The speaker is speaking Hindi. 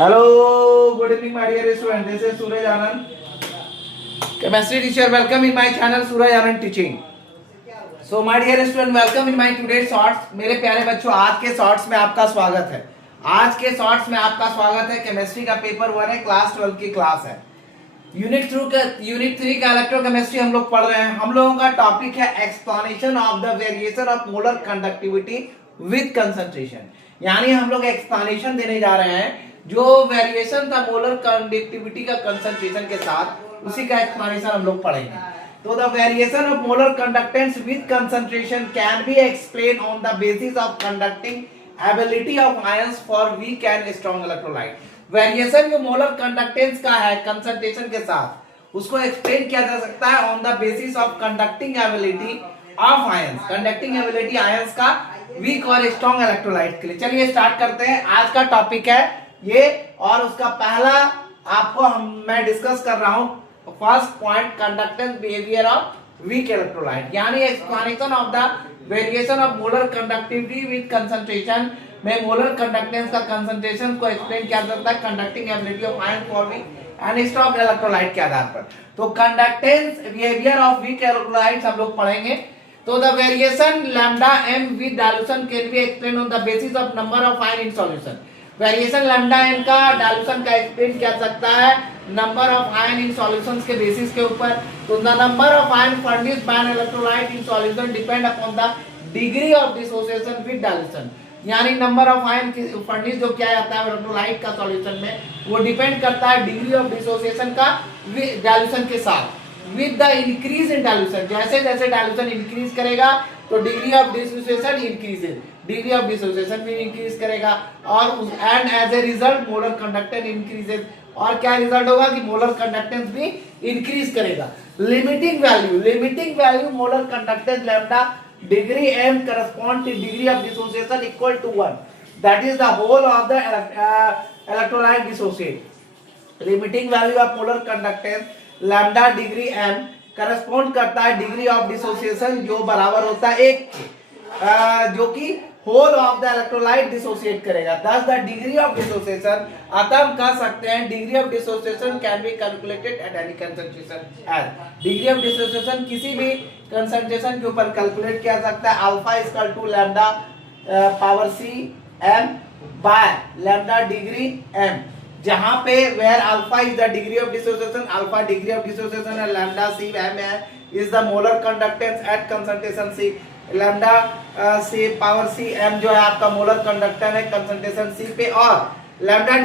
Hello, good evening, my dear student. This is Suraj Anand, chemistry teacher. Welcome in my channel Suraj Anand Teaching. So, my dear student, welcome in my today's shorts. मेरे प्यारे बच्चों, आज के शॉर्ट्स में आपका स्वागत है। आज के शॉर्ट्स में आपका स्वागत है। केमिस्ट्री का पेपर 1 है, क्लास 12 की क्लास है। यूनिट 3 का इलेक्ट्रोकेमिस्ट्री हम लोग पढ़ रहे हैं। हम लोगों का टॉपिक है explanation of the variation of molar conductivity with concentration. यानी हम लोग एक्सप्लेनेशन देने जा रहे हैं जो वेरिएशन था मोलर कंडक्टिविटी का कंसंट्रेशन के साथ, उसी का एक्सप्लेनेशन हम लोग पढ़ेंगे। तो the variation of molar conductance with concentration can be explain on the basis of conducting ability of ions for weak and strong electrolyte. Variation जो मोलर कंडक्टेंस का है कंसंट्रेशन के साथ, उसको एक्सप्लेन किया जा सकता है on the basis of conducting ability of ions, conducting ability ions का वीक और स्ट्रॉन्ग इलेक्ट्रोलाइट के लिए। चलिए स्टार्ट करते हैं। आज का टॉपिक है ये, और उसका पहला आपको मैं डिस्कस कर रहा हूं first point, conductance behaviour of weak electrolyte, यानी explanation of the variation of molar conductivity with concentration में मोलर कंडक्टेंस का कंसंट्रेशन को एक्सप्लेन किया जाता है conducting ability of ion for weak and strong electrolyte के आधार पर। तो conductance behaviour of weak electrolytes हम लोग पढ़ेंगे। तो the variation lambda M with dilution can be explain on the basis of number of ion in solution. Variation lambda M का डाइल्यूशन का एक्सप्लेन किया जा सकता है number of ion in solutions के बेसिस के ऊपर। तो the number of ion furnished bye an electrolyte in solution depend upon the degree of dissociation with dilution. यानी नंबर ऑफ आयन फर्निश जो किया जाता है इलेक्ट्रोलाइट का सॉल्यूशन में, वो डिपेंड करता है डिग्री ऑफ डिसोसिएशन का डाइल्यूशन के साथ। With the increase in dilution, जैसे जैसे डाइल्यूशन इंक्रीज करेगा तो degree of dissociation increases, degree of dissociation भी इंक्रीज करेगा, और and as a result molar conductance increases. और क्या रिजल्ट होगा कि मोलर कंडक्टेंस भी इंक्रीज करेगा। Limiting value molar conductance lambda degree M correspond to degree of dissociation equal to 1, that is the whole of the electrolyte dissociate. Limiting value of molar conductance lambda degree M correspond करता है डिग्री ऑफ डिसोसिएशन जो बराबर होता है 1 के, जो कि whole of the electrolyte dissociate करेगा। Thus the degree of dissociation, अतः हम कह सकते हैं degree of dissociation can be calculated at any concentration as. Degree of dissociation किसी भी कंसंट्रेशन के ऊपर कैलकुलेट किया जा सकता है। Alpha equal to lambda power C M by lambda degree M, जहां पे where alpha is the degree of dissociation, alpha degree of dissociation है, लैम्डा सी एम है is the molar conductance at concentration C, lambda C power C M जो है आपका मोलर कंडक्टेंस है कंसंट्रेशन सी पे, और लैम्डा